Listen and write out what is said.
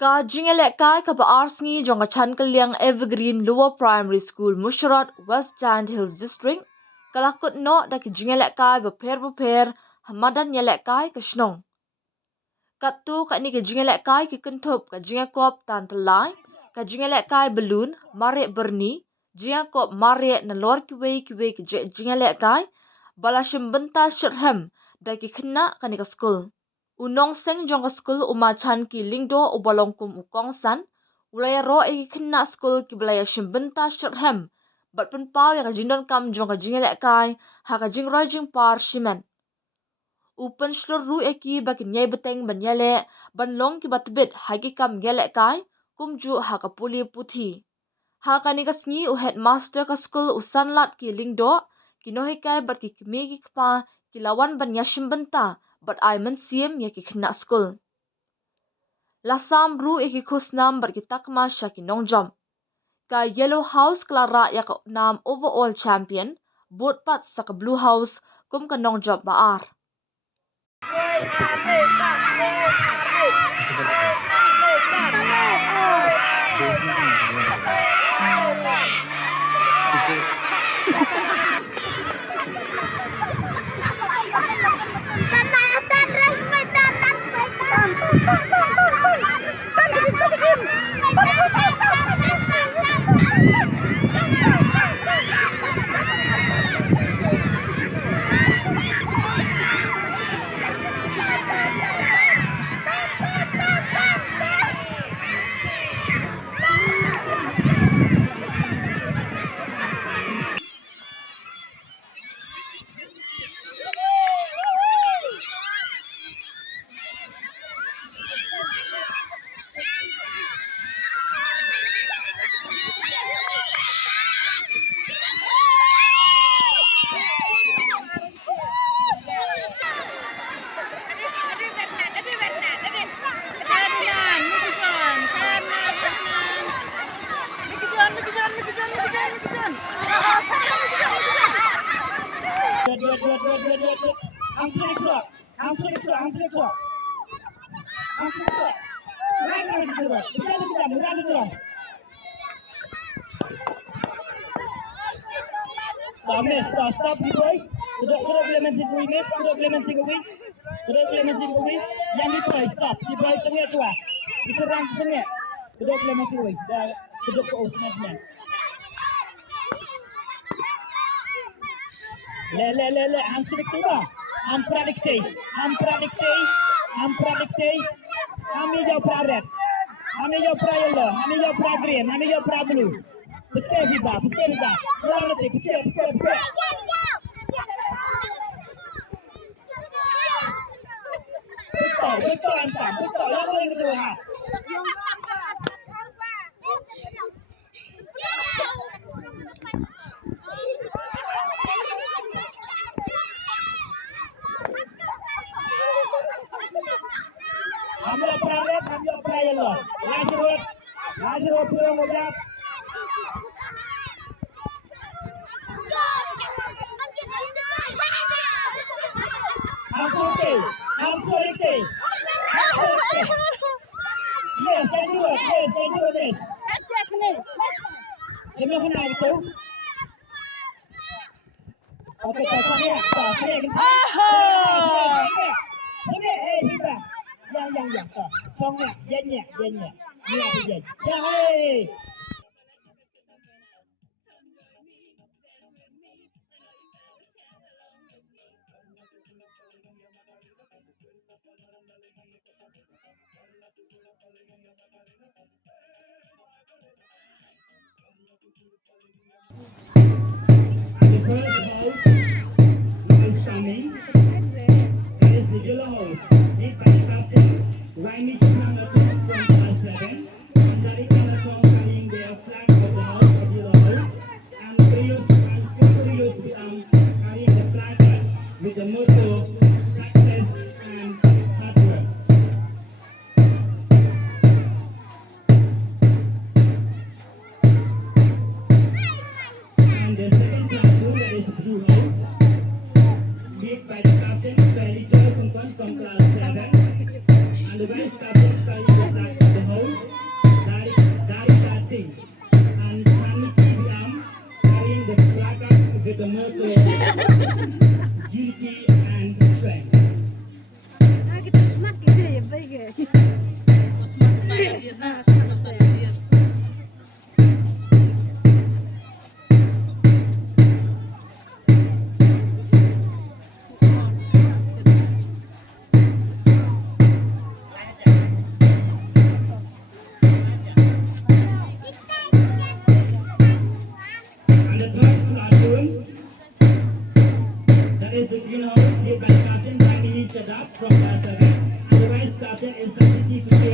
Ka jingelek kai ka ba arsngi jonga chan kaliang Evergreen Lower Primary School Musharat West Giant Hills District kalakut no da ki jingelek kai ba per hamadan yelek kai ka shnong. Katu ka ni ka jingelek kai ki kentup ka jingekop tan telai ka jingelek kai balloon mare berni jingekop mare na lor kiwe ki jingelek kai bala shimbenta shirhem da ki kena ka ni ka school. Unong seng jong ka school uma chan ki lingdo ubalong kum ukong san ulaya ro e kena school ki balaya shimbenta shirhem bat pen pau ya ka jindon kam jong ka jingelek kai ha ka jingroi jing par shimen. Upen shlur ru eki baki nyai beteng banyale banlong ki batbit hagi kam gelek kai kumju ha ka puli puthi. Ha ka ni ka sngi u headmaster ka school usan lat ki lingdo ki nohi kai bat ki kmi ki kpa ki lawan banya shimbenta bat ai men siem ya ki kena school. Lasam ru eki khusnam bat ki takma sha ki nongjom. Ka Yellow House klara ya ka nam overall champion bot pat sa ka Blue House kum ka nongjob baar. Stop you boys. Tidak boleh mensinkui mes, tidak boleh mensinkui. Tidak boleh mensinkui. Yang di boys stop. Di boys sengit cua. Diserang sengit. Tidak boleh mensinkui. Dah keduk ke usman. Le. Ham sedikit tiba. Ham predikti. Kami jauh praret. Kami jauh prayelo. Kami jauh pragreen. Kami jauh prablu. Puske viva. Orang nanti puske. Betul entah. Yang boleh kedua. Hamil praret, hamil prayelo. Lazarus pulang mojab. Absolutely. Yes, I do it. Ini kena itu. Oke, saya. Sini, kita. Yang. Songnya, jennya. Ini aja. Yang. The first house is coming. That is the yellow house. Lead by the captain, Raimish number 2 from class 7. And the color from carrying their flag of the house of yellow house. And Prius carrying the flag with the motto success and hard work. And the second classroom, that is Blue House, led by the captain, Ferry Johnson from class 7. And the vice captain carrying the flag of the house. to unity and strength. Ah, kita smart gitu ya, baik ya.